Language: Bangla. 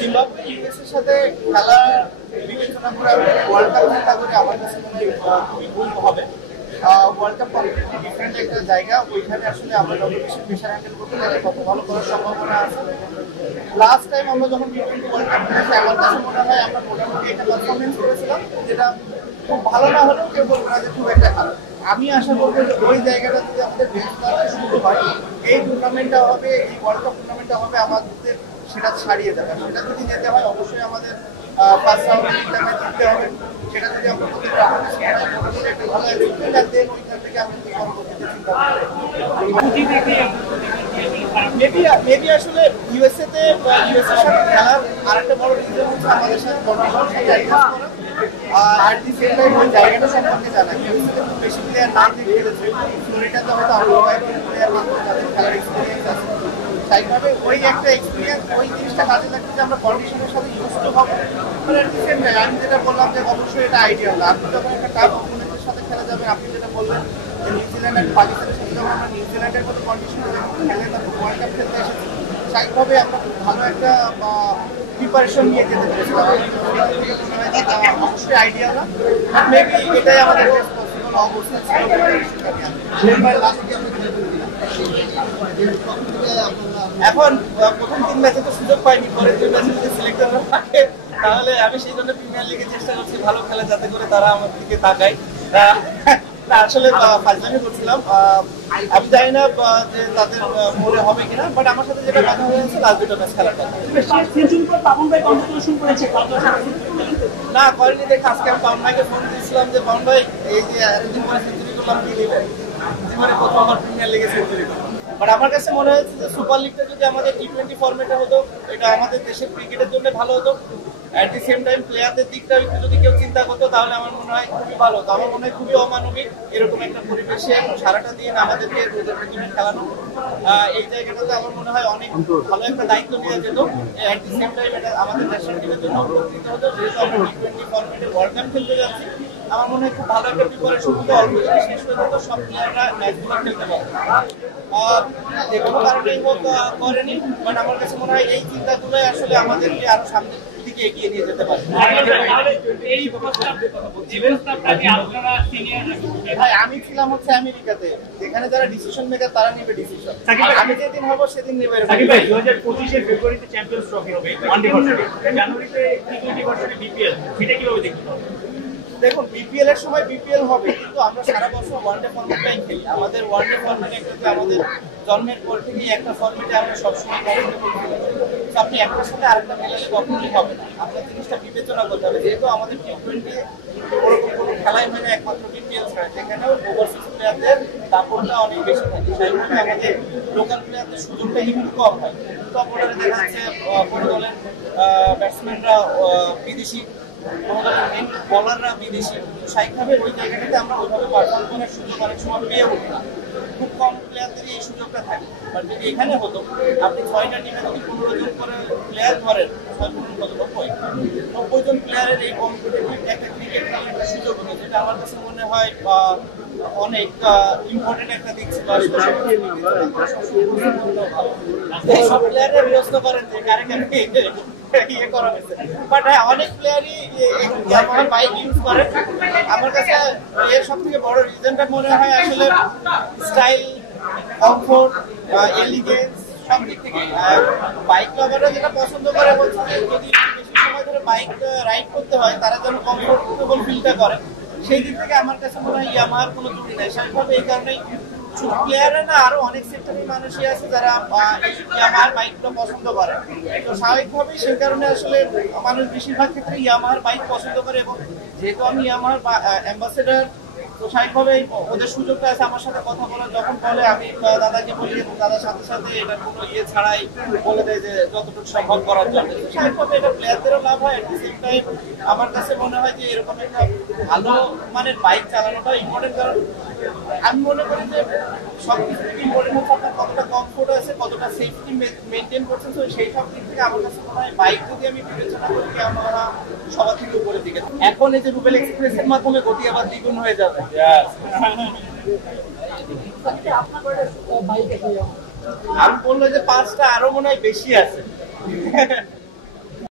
জিম্বাবুয়ে ইউএস এর সাথে খেলা বিবেচনা করে ওয়ার্ল্ড কাপ চিন্তা করে আমার কাছে মনে হয় খুবই ভুল হবে। ওয়ার্ল্ড কাপ কমপ্লিটলি ডিফারেন্ট একটা জায়গা, ওইখানে আসলে আমরা যত বেশি প্রেশার হ্যান্ডেল করতে পারি তত ভালো করার সম্ভাবনা আছে। লাস্ট টাইম আমরা যখন টি-20 ওয়ার্ল্ড কাপ খেলেছি আমার কাছে মনে হয় আমরা মোটামুটি একটা পারফরমেন্স করেছিলাম, যেটা খুব ভালো না হলেও কেউ বলবে না যে খুব একটা খারাপ। আমি আশা করবো যে ওই জায়গাটা যদি আমাদের বেঞ্চমার্ক শুরু হয়, এই টুর্নামেন্টটা হবে, এই ওয়ার্ল্ড কাপ টুর্নামেন্টটা হবে আমাদের সেটা ছাড়িয়ে যাবে। সেটা যদি যেতে হয় অবশ্যই আমাদের ফার্স্ট রাউন্ডে লিগটাকে জিততে হবে। সেটা যদি আমরা প্রতিটা মোটামুটি একটা ভালো অ্যাচিভমেন্ট আর দেন ওইখান থেকে আমি যদি পরবর্তীতে চিন্তা মেবি আসলে ইউএসএ তে ইউএসএ এর সাথে খেলার আরেকটা বড় রিজন হচ্ছে আমাদের সাথে কন্ডিশনের সাথে অ্যাডজাস্ট করা। আর দি সেম টাইম ওই জায়গাটা সম্পর্কে জানা। ইউএসএ তে খুব বেশি প্লেয়ার না দিয়ে খেলেছে, ফ্লোরিডাতে হয়তো আরো কয়েকজন প্লেয়ার মাত্র তাদের খেলার এক্সপিরিয়েন্স আছে। স্বাভাবিকভাবে ওই একটা এক্সপিরিয়েন্স, ওই জিনিসটা কাজে লাগছে যে আমরা কন্ডিশনের সাথে ইউজ টু হবো। মানে অ্যাট দি সেম টাইম আমি যেটা বললাম যে অবশ্যই এটা আইডিয়াল। আপনি যখন একটা টাফ অপোনেন্টের সাথে খেলা যাবেন, আপনি যেটা বললেন যে নিউজিল্যান্ড আর পাকিস্তানের সাথে যখন আমরা নিউজিল্যান্ডের মতো কন্ডিশনে খেলে তারপর ওয়ার্ল্ড কাপ খেলতে এসেছি, স্বাভাবিকভাবে আমরা খুব ভালো একটা প্রিপারেশন নিয়ে যেতে পেরেছিলাম। অবশ্যই আইডিয়াল না, মেবি এটাই আমাদের বেস্ট পসিবল অবস্থা ছিল। এখন প্রথম 3 ম্যাচে তো সুযোগ পাইনি, পরের 2 ম্যাচে যদি সিলেক্টররা থাকে তাহলে আমি সেই জন্য প্রিমিয়ার লিগে চেষ্টা করছি ভালো খেলা যাতে করে তারা আমার দিকে তাকায়। আসলে ফাইনালি করছিলাম, আমি জানি না যে তাদের মনে হবে কিনা, বাট আমার সাথে যেটা কথা হয়েছে লাস্ট 2টা ম্যাচ খেলার কথা। না করেনি দেখে আজকে আমি পাবন ভাইকে ফোন দিয়েছিলাম যে পাবন ভাই এই যে এতদিন পরে সেঞ্চুরি করলাম কি নেবেন, জীবনে প্রথমবার প্রিমিয়ার লিগে সেঞ্চুরি করলাম। বাট আমার কাছে মনে হয়েছে যে সুপার লিগটা যদি আমাদের টি-20 ফরম্যাটে হতো এটা আমাদের দেশের ক্রিকেটের জন্য ভালো হতো। অ্যাট দি সেম টাইম প্লেয়ারদের দিকটা যদি কেউ চিন্তা করতো তাহলে আমার মনে হয় খুবই ভালো হতো। আমার মনে হয় খুবই অমানবিক এরকম একটা পরিবেশে সারাটা দিন আমাদেরকে রোদের পেছনে খেলানো। এই জায়গাটাতে আমার মনে হয় অনেক ভালো একটা দায়িত্ব নেওয়া যেত। অ্যাট দি সেম টাইম এটা আমাদের ন্যাশনাল টিমের জন্য উপকৃত হতো, যেহেতু আমরা টি-20 ফরম্যাটে ওয়ার্ল্ড কাপ খেলতে যাচ্ছি। আমার মনে হয় খুব ভালো একটা প্রিপারেশন হতো, অল্প দিনে শেষ হয়ে যেত, সব প্লেয়াররা ম্যাচগুলো খেলতে পারতো। যে কোনো কারণেই হোক করেনি, বাট আমার কাছে মনে হয় এই চিন্তাগুলোই আসলে আমাদেরকে আরো সামনের দিকে এগিয়ে নিয়ে যেতে পারে। ভাই আমি ছিলাম হচ্ছে আমেরিকাতে, যেখানে যারা ডিসিশন মেকার তারা নেবে ডিসিশন। আমি যেদিন হবো সেদিন নেবে। 2025 ফেব্রুয়ারিতে চ্যাম্পিয়ন্স ট্রফি হবে ওয়ানডে ভার্সনে, জানুয়ারিতে টি-20 ভার্সনে বিপিএল, সেটা কিভাবে দেখতে হবে? দেখুন বিপিএল এর সময় বিপিএল হবে, কিন্তু আমরা সারা বছর ওয়ানডে ফরম্যাটটাই খেলি। আমাদের ওয়ানডে ফরম্যাট একটা আমাদের জন্মের পর থেকেই একটা ফরম্যাটে আমরা সবসময় আপনি একটার সাথে আরেকটা মেলালে কখনোই হবে না। আপনার জিনিসটা বিবেচনা করতে হবে, যেহেতু আমাদের টি-20 ওরকম কোনো খেলাই হয় না একমাত্র বিপিএল ছাড়া, যেখানেও ওভারসিজ প্লেয়ারদের দাপটটা অনেক বেশি থাকে। সেইভাবে আমাদের লোকাল প্লেয়ারদের সুযোগটা একটু কম হয়। টপ অর্ডারে দেখা যাচ্ছে কোনো দলের ব্যাটসম্যানরা বিদেশি, কোনো দলের মেন বলাররা বিদেশি, স্বাভাবিকভাবে ওই জায়গাটাতে আমরা ওইভাবে পারফর্ম করার সুযোগ অনেক সময় পেয়ে উঠি না। খুব কম প্লেয়ারদেরই এই সুযোগটা থাকে। বাট যদি এখানে হতো আপনি 6টা টিমে যদি 15 জন করে প্লেয়ার ধরেন, 90 জন প্লেয়ারের এই কম্পিটিটিভ একটা ক্রিকেট খেলার একটা সুযোগ হতো, যেটা আমার কাছে মনে হয় অনেক ইম্পর্টেন্ট একটা দিক ছিল। সব প্লেয়ারের প্রশ্ন করেন যে কারে ইয়ে করা হয়েছে, বাট হ্যাঁ অনেক প্লেয়ারই বাইক ইউজ করে। আমার কাছে এর সব থেকে বড় রিজনটা মনে হয় আসলে স্টাইল, কমফোর্ট, এলিগেন্স সব দিক থেকে। বাইক লাভাররা যেটা পছন্দ করে বলছে যে যদি বেশি সময় ধরে বাইক রাইড করতে হয় তারা যেন কমফোর্টেবল ফিলটা করে, সেই দিক থেকে আমার কাছে মনে হয় ইয়ামাহার কোনো ত্রুটি নেই। স্বাভাবিকভাবে এই কারণেই শুধু প্লেয়াররা না, আরো অনেক সেক্টরের মানুষই আছে যারা ইয়ামাহার বাইকগুলো পছন্দ করে। তো স্বাভাবিকভাবেই সেই কারণে আসলে মানুষ বেশিরভাগ ক্ষেত্রে ইয়ামাহার বাইক পছন্দ করে, এবং যেহেতু আমি ইয়ামাহার অ্যাম্বাসেডার, তো স্বাভাবিকভাবে ওদের সুযোগটা আছে আমার সাথে কথা বলার। যখন বলে আমি দাদাকে বলি, এবং দাদার সাথে সাথে এটা কোনো ইয়ে ছাড়াই বলে দেয় যে যতটুকু সম্ভব করার জন্য। স্বাভাবিকভাবে এটা প্লেয়ারদেরও লাভ হয়। অ্যাট দি সেম টাইম আমার কাছে মনে হয় যে এরকম একটা ভালো মানের বাইক চালানোটা ইম্পর্টেন্ট, কারণ আমি মনে করি যে সব কিছু থেকে ইম্পর্টেন্ট হচ্ছে আপনার কতটা কমফোর্ট আছে, কতটা সেফটি মেনটেন করছেন। তো সেই সব দিক থেকে আমার কাছে মনে হয় বাইক যদি আমি বিবেচনা করি আমরা সবার থেকে উপরের দিকে। এখন এই যে রুবেল এক্সপ্রেসের মাধ্যমে গতি আবার দ্বিগুণ হয়ে যাবে। আমি বললো যে 5টা আরো মনে হয় বেশি আছে।